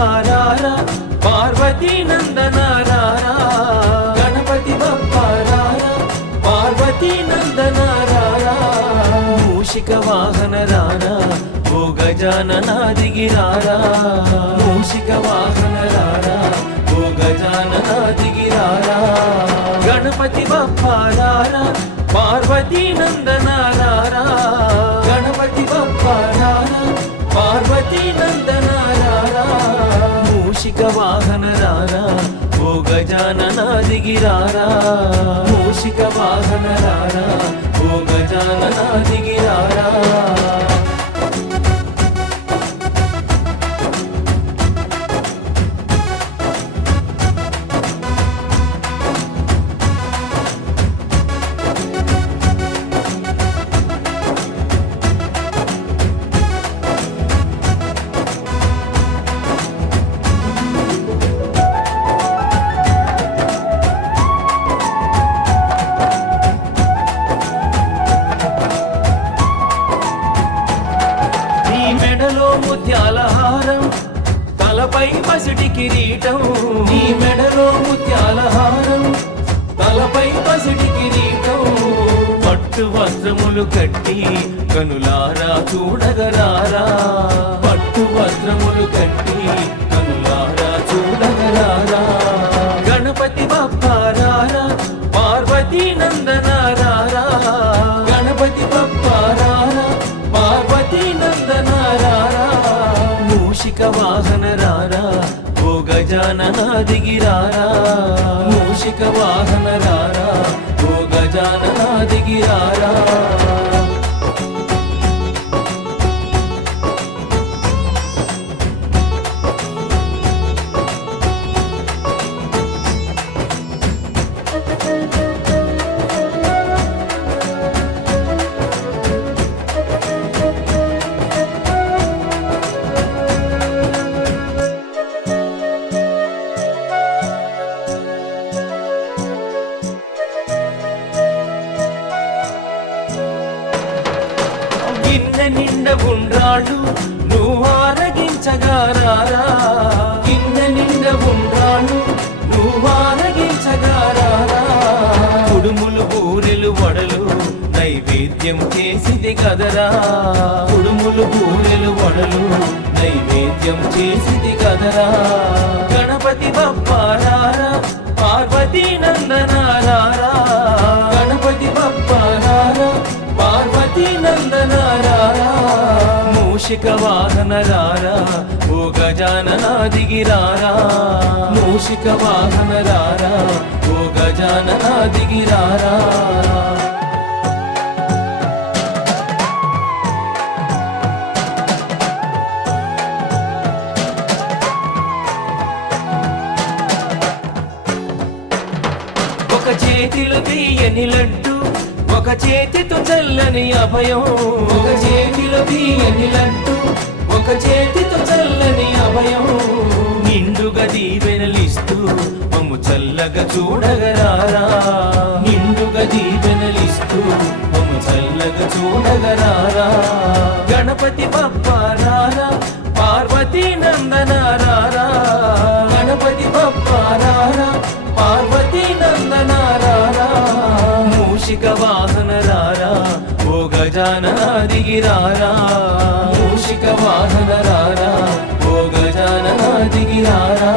బప్పారారా పార్వతీ నందనారారా గణపతి బప్పారారా పార్వతీ నందనారారా మూషిక వాహన రారా ఓ గజానన దిగిరారా మూషిక వాహన రారా ఓ గజానన దిగిరారా గణపతి బప్పారారా పార్వతీ నందనారారా గణపతి బప్పారారా పార్వతీ నందనారారా మూషిక వాహన రారా ఓ గజానన దిగిరారా మూషిక వాహన రారా ఓ గజానన దిగిరారా మెడలో ముత్యాల హారం తలపై పసిటి కిరీటం నీ మెడలో ముత్యాల హారం తలపై పసిటి కిరీటం పట్టు వస్త్రములు కట్టి కనులారా చూడగరారా పట్టు వస్త్రములు కట్టి కనులారా చూడగరారా గణపతి బప్పారారా పార్వతీ నందనారారా గణపతి బప్పారారా పార్వతీ నందనారారా మూషిక వాహన రారా ఓ గజానన దిగిరారా మూషిక వాహన రారా ఓ గజానన దిగిరారా గిన్నె నిండా ఉండ్రాళ్ళు నువ్వు ఆరగించగారారా గిన్నె నిండా ఉండ్రాళ్ళు నువ్వు ఆరగించగారారా కుడుములు బూరెలు వడలు నైవేద్యం చేసిది కదరా కుడుములు బూరెలు వడలు నైవేద్యం చేసిది కదరా గణపతి బప్పారారా పార్వతీ నందనారారా గణపతి బప్పారారా పార్వతీ నందనారారా మూషిక వాహన రారా ఓ గజానన దిగిరారా మూషిక వాహన రారా ఓ గజానన దిగిరారా ఒక చేతిలో తీయని లడ్డు ఒక చేతితో చల్లని అభయం ఒక చేతిలో తీయని లడ్డు ఒక చేతితో చల్లని అభయం నిండుగా దీవెనలిస్తూ మమ్ము చల్లగా చూడగరారా నిండుగా దీవెనలిస్తూ మమ్ము చల్లగా చూడగరారా గణపతి బప్పారారా పార్వతీ నందనారారా గణపతి బప్పారారా పార్వతీ నందనారారా మూషిక వాహన రారా ఓ గజానన దిగిరారా మూషిక వాహన రారా ఓ గజానన దిగిరారా